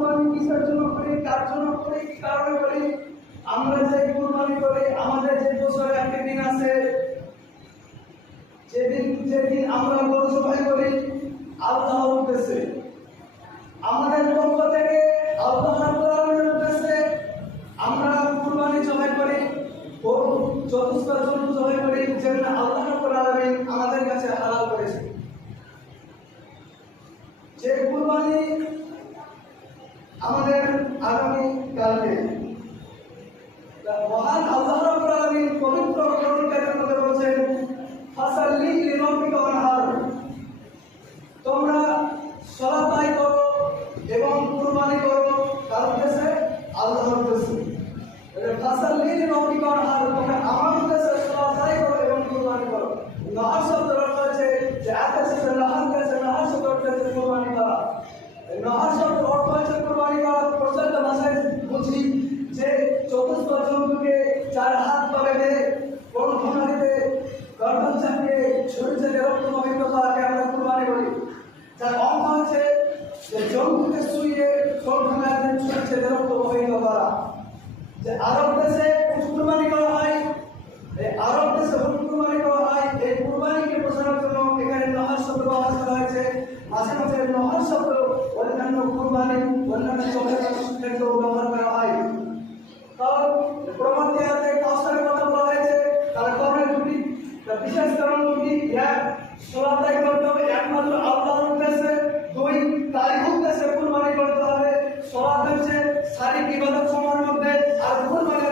কুরবানি কিসের জন্য করি, কার জন্য করি, কি কারণে করি? আমরা যে কুরবানি করি, আমাদের যে বছরে একটা দিন আছে, যেদিন আমরা গরু জবাই করি আল্লাহর উদ্দেশ্যে, আমাদের পক্ষ থেকে আল্লাহ রাব্বুল আলামিনের উদ্দেশ্যে আমরা কুরবানি জবাই করি। গরু চতুষ্পদ জন্তু জবাই করি, যেগুলো আল্লাহ রাব্বুল আলামিন আমাদের কাছে হালাল করেছে। যে কুরবানি আমাদের আগামী কালকে মহান আল্লাহ রাব্বুল আলামিন পবিত্র কোরআন কারীমের মধ্যে বলেছেন, ফাসাল্লি লিরাব্বিকা ওয়ানহার, তোমরা সালাত আদায় করো এবং কুরবানি করো কার উদ্দেশ্যে? আল্লাহর উদ্দেশ্যে। এটা ফাসাল্লি লিরাব্বিকা ওয়ানহার, তোমরা আমার উদ্দেশ্যে সালাত আদায় করো এবং কুরবানি করো। নাহার শব্দের অর্থ হচ্ছে যে আকাশে নাহার কাছে, নাহার শব্দের অর্থ হচ্ছে কুরবানি করা। নাহার শব্দের অর্থ হচ্ছে কুরবানি করা। প্রচলিত ভাষায় বুঝি যে চতুষ্পদ জন্তুকে চার হাত পা বেঁধে কোন ঘোড়াতে গর্দন চাপিয়ে শরীর থেকে রক্ত প্রবাহিত করাকে আমরা কুরবানি বলি। যার অর্থ হচ্ছে যে জন্তুকে শুইয়ে কোন ঘোড়াতে শরীর থেকে রক্ত প্রবাহিত করা। যে আরব দেশে কুরবানি করা হয়, এই আরব দেশে কুরবানি করা হয়, এই কুরবানিকে বোঝানোর জন্য এখানে নাহার শব্দ ব্যবহার করা হয়েছে। মাঝে মাঝে নাহার শব্দ অন্যান্য কুরবানি, অন্যান্য জবাইয়ের ক্ষেত্রেও ব্যবহার করা হয়। কারণ প্রমাণ দেওয়াতে কাউসারের কথা বলা হয়েছে, তার কারণে দুটি বিশেষ কারণ দুটি, এক সালাত আদায় করতে হবে একমাত্র আল্লাহর উদ্দেশ্যে, দুই তারই উদ্দেশ্যে কুরবানি করতে হবে। সালাত হচ্ছে শারীরিক ইবাদত সময়ের মধ্যে, আর কুরবানি